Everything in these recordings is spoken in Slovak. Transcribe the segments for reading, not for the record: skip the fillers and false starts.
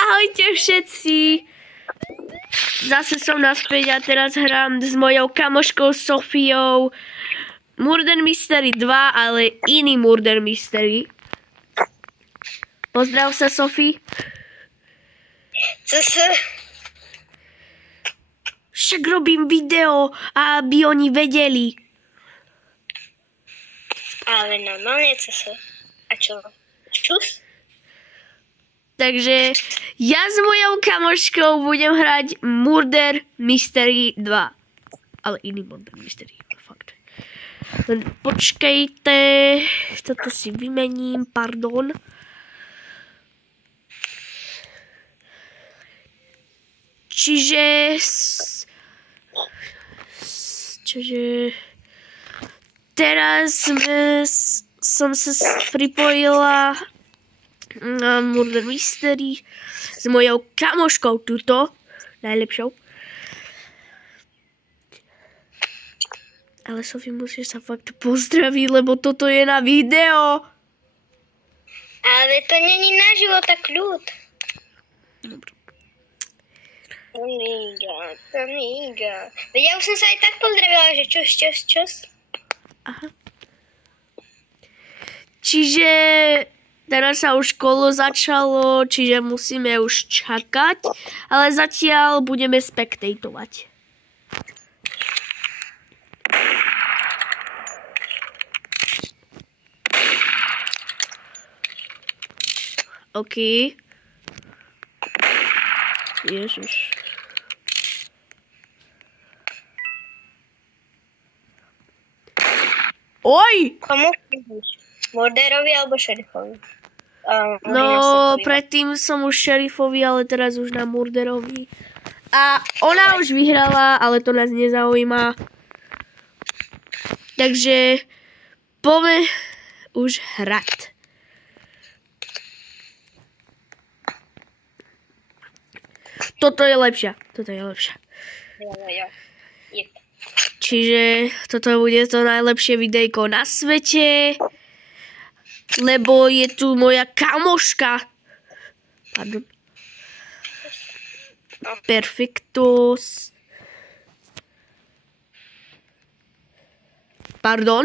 Ahojte všetci! Zase som naspäť a teraz hrám s mojou kamoškou Sofiou Murder Mystery 2, ale iný Murder Mystery. Pozdrav sa, Sofi. Však robím video, aby oni vedeli. Ale normálne CC. A čo? Čus? Takže ja s mojou kamoškou budem hrať Murder Mystery 2. Ale iný Murder Mystery, fakt. Len počkejte, toto si vymením, pardon. Čiže teraz som sa pripojila na Murder Mystery s mojou kamoškou tuto, najlepšou. Ale Sofie, musíš sa fakt pozdraviť, lebo toto je na video. Ale to není naživo, tak ľud. Dobre. Amiga. Veď ja už som sa aj tak pozdravila, že čus. Aha. Čiže teraz sa už kolo začalo, čiže musíme už čakať, ale zatiaľ budeme spektatovať. OK. Ježiš. Oj! Komu chceš? Murderovi alebo šerifovi? No, predtým som už šerifovi, ale teraz už na Murderovi. A ona už vyhrala, ale to nás nezaujíma. Takže poďme už hrať. Toto je lepšia. Jo. Čiže toto bude to najlepšie videjko na svete, lebo je tu moja kamoška. Pardon. Perfektos. Pardon,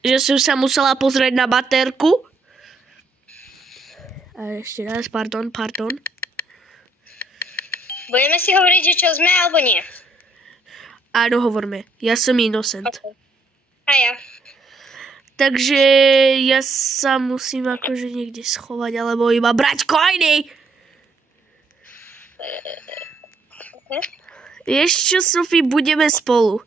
že som sa musela pozrieť na baterku. A ešte raz, pardon. Budeme si hovoriť, že čo sme, alebo nie? Áno, hovorme. Ja som innocent. Okay. A ja. Takže ja sa musím akože niekde schovať, alebo iba brať coiny. Okay. Vieš čo, Sofie, budeme spolu.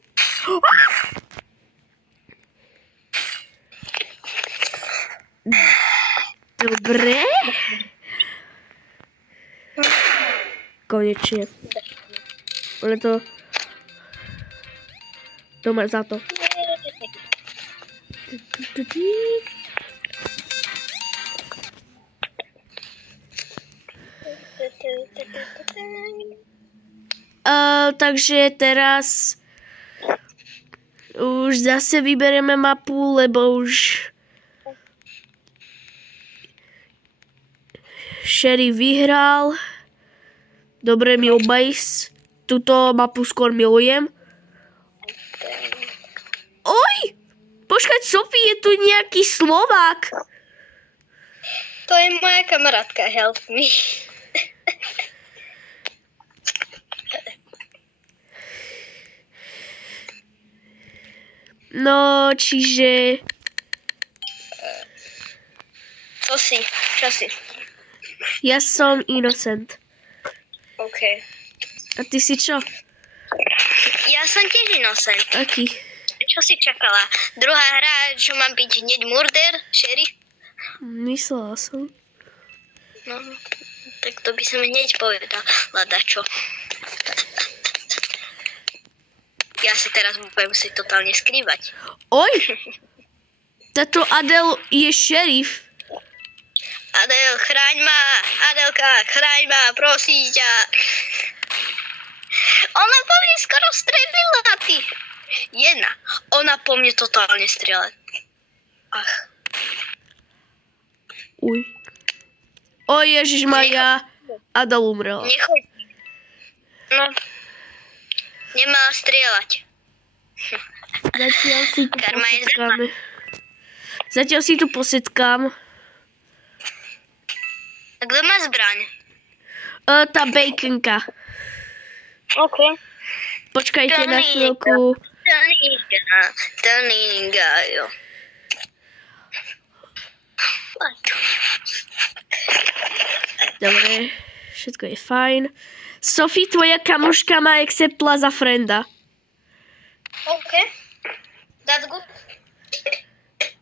Dobre. Konečne. Ale to má za to. Takže teraz už zase vyberieme mapu, lebo už šerif vyhral. Dobre, milbejs. Tuto mapu skôr milujem. Oj! Počkať, Sofie, je tu nejaký Slovák. To je moja kamarátka, help me. No, čiže... Čo si? Ja som innocent. OK. A ty si čo? Ja som tiež innocent. Aký? Čo si čakala? Druhá hra, čo mám byť hneď murder, šerif? Myslela som. No, tak to by som hneď povedala, dačo. Ja si teraz budem musieť totálne skrývať. Oj! Táto Adel je šerif. Adel, chráň ma! Adelka, chráň ma, prosím ťa! Ona po mne skoro strelila, ty! Jedna. Ona po mne totálne strieľa. Ach. Uj. O Ježišmaria. Adel umrela. Nechoď. No. Nemala strieľať. Zatiaľ si tu Karma je posetkám. Zatiaľ si tu posetkám. A kto má zbraň? Tá baconka. OK. Počkajte na chvíľku. Taninga, jo. Dobre, všetko je fajn. Sophie, tvoja kamoška ma acceptla za frenda. OK. That's good.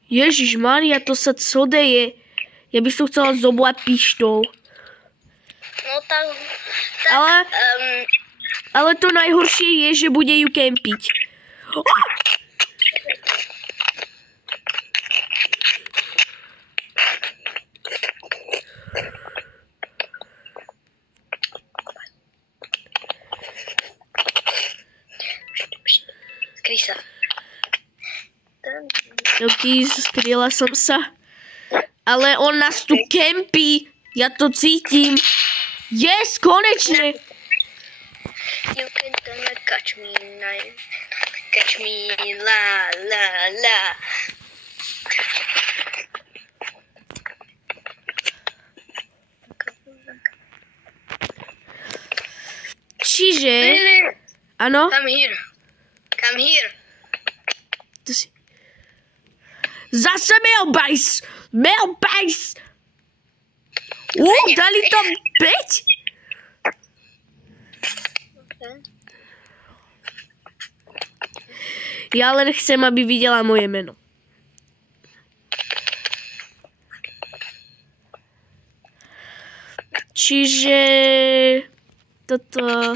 Ježišmaria, to sa co deje? Ja by som chcela zoblať pištol. No tak Ale to najhoršie je, že bude ju kempiť. Skryj sa. Ok, skryla som sa. Ale on nás tu kempí. Ja to cítim. Yes, konečne. You can catch me, catch me, la, la, la. Čiže... Áno? Come here. Come here. Tu si. Zase mailbase! Mailbase! Dali tam 5? Ja len chcem, aby videla moje meno. Čiže... Toto...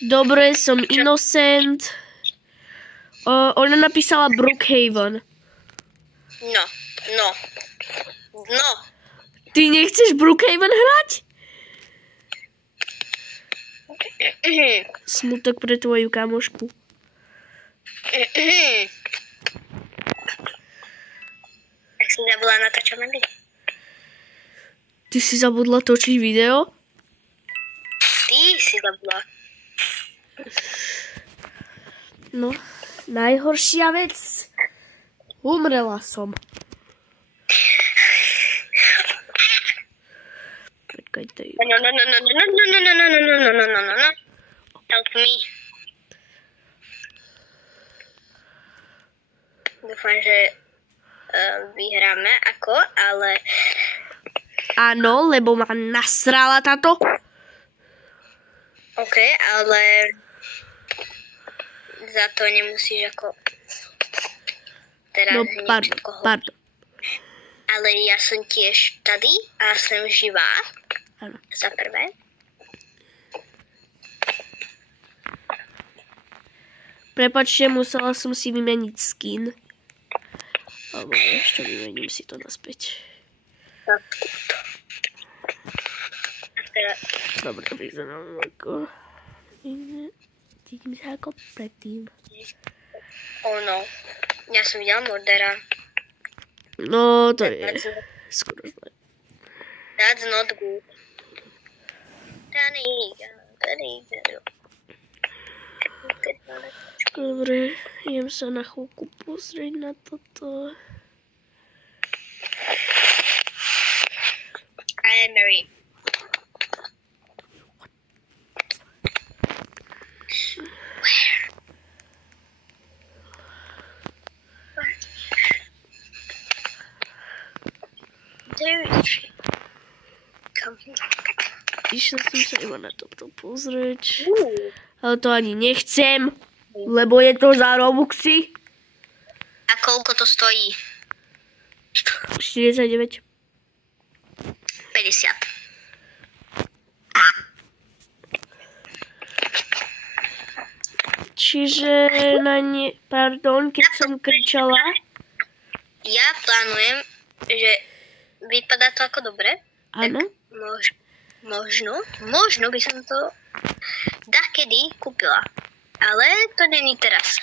Dobre, som innocent. Ona napísala Brookhaven. No. Ty nechceš Brookhaven hrať? Smutok pre tvoju kamošku. Tak si zabudla natáčať na video. Ty si zabudla točiť video? Ty si zabudla. No, najhoršia vec. Umrela som. Počkajte. No. Help me. Dúfam, že vyhráme ale... Áno, lebo ma nasrala táto. OK, ale za to nemusíš teraz No, hneď pardon. Ale ja som tiež tady a som živá. Áno. Za prvé. Prepáčte, musela som si vymeniť skin. Alebo ešte vymením si to naspäť. Tak. Dobre, vyzerám ako... Cítim sa ako predtým. Oh no. Ja som videla mordera. No, to je skoro zle. That's not good. Dobre, idem sa na chvíľku pozrieť na toto. I am Mary. There is she. Come here. Išla som sa iba na toto pozrieť. Ale to ani nechcem, lebo je to za Robuxy. A koľko to stojí? 49. 50. Čiže na ne... Pardon, keď som kričala. Ja plánujem, že vypadá to ako dobre. Áno. Možno by som to dakedy kúpila. Ale to není teraz.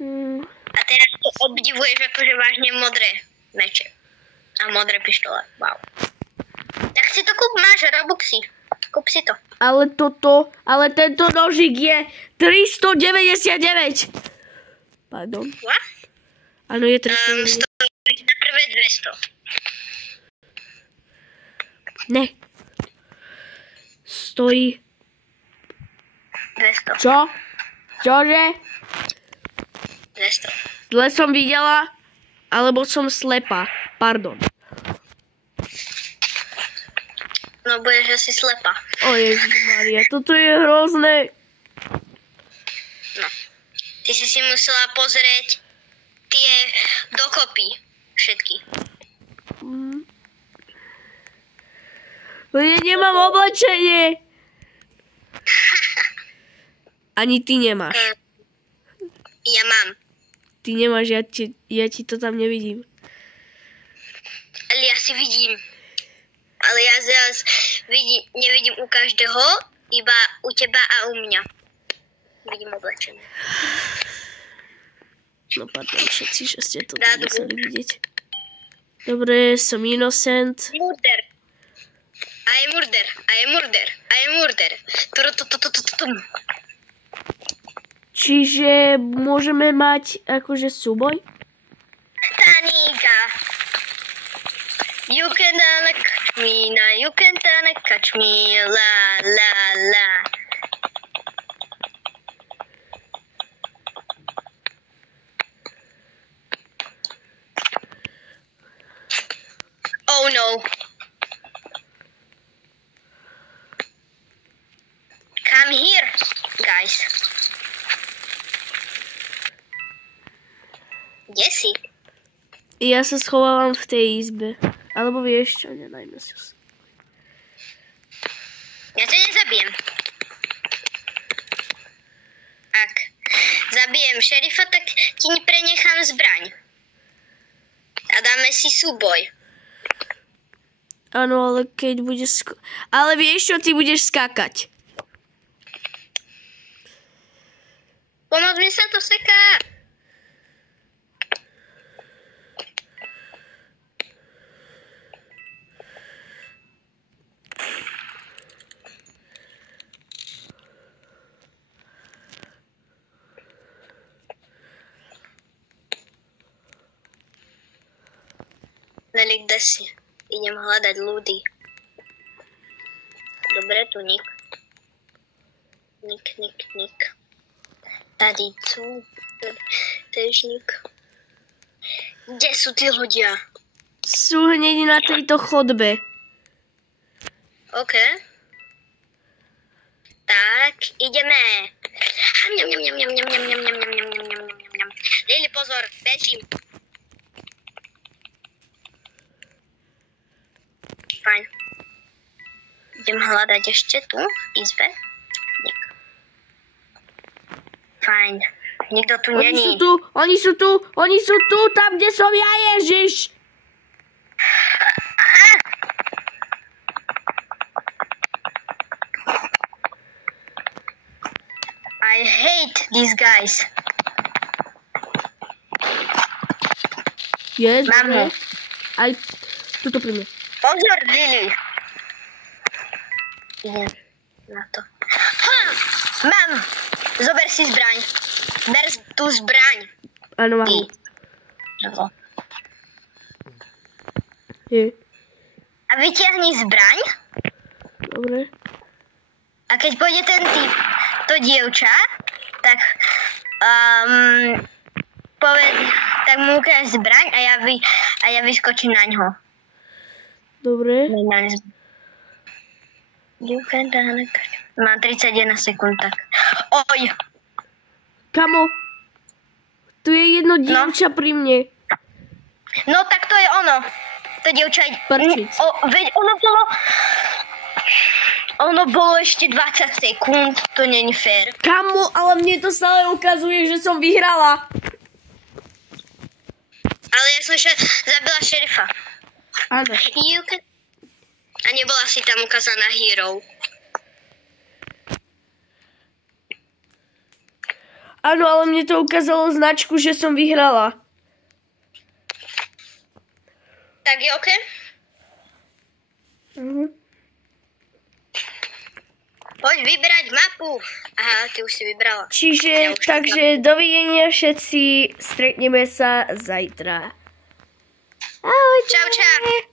A teraz to obdivuješ akože vážne modré meče. A modré pištole. Wow. Tak si to kúp, máš Robuxy. Kúp si to. Ale tento nožík je 399. Pardon. What? Áno, je 399. Stojí na prvé 200. Ne. Stojí... 200. Čo? Čože? 200. Zle som videla, alebo som slepá. Pardon. No budeš asi slepá. O Ježišmaria, toto je hrozné. No. Ty si musela pozrieť tie dokopy. Všetky. Ja nemám oblečenie. Ani ty nemáš. Ja mám. Ty nemáš, ja ti to tam nevidím. Ale ja si vidím. Ale ja zás nevidím u každého, iba u teba a u mňa. Vidím oblečenie. No pardon, všetci, že ste to tam museli vidieť. Dobre, som innocent. Murder. I am murder. Čiže môžeme mať akože súboj? Tanika. You can catch me, now you can catch me, la la la. Oh no. Come here, guys. Kde si? Ja sa schovávam v tej izbe. Alebo vieš čo, nenajme si. Ja ťa nezabijem. Ak zabijem šerifa, tak ti prenechám zbraň. A dáme si súboj. Áno, ale keď budeš... Ale vieš čo, ty budeš skákať. Pomoc mi sa to seká. Leli, kde si? Idem hľadať ľudí. Dobre, tu Nik. Nik. Tady tu. Tež Nik. Kde sú tí ľudia? Sú hneď na tejto chodbe. OK. Tak, ideme. Lili, pozor, bežím. Fajn. Idem hľadať ešte tu, v izbe. Nik. Fajn. Nikto tu není. Oni sú tu, tam, kde som ja, Ježiš. I hate these guys. Yes, Mám ho. Aj tuto pri mne. Pozor, Lili. Idem na to. Ha! Mám! Zober si zbraň. Ber tú zbraň. Áno, mám. Ty. Dovo. Je. A vytiahni zbraň. Dobre. A keď pôjde ten typ, to dievča, tak povedz, tak mu ukáž zbraň a ja vyskočím na ňo. Dobre. Mám 31 sekúnd, tak. Oj! Kamo, tu je jedno dievča pri mne. No tak to je ono. To dievča... Prčic. Veď ono bolo ešte 20 sekúnd. To není fér. Kamo, ale mne to stále ukazuje, že som vyhrala. Ale ja som zabila šerifa. Áno. A nebola si tam ukázaná hero. Áno, ale mne to ukázalo značku, že som vyhrala. Tak je OK? Poď vybrať mapu. Aha, ty už si vybrala. Čiže, takže dovidenia všetci, stretneme sa zajtra. Ahojte. Čau, čau.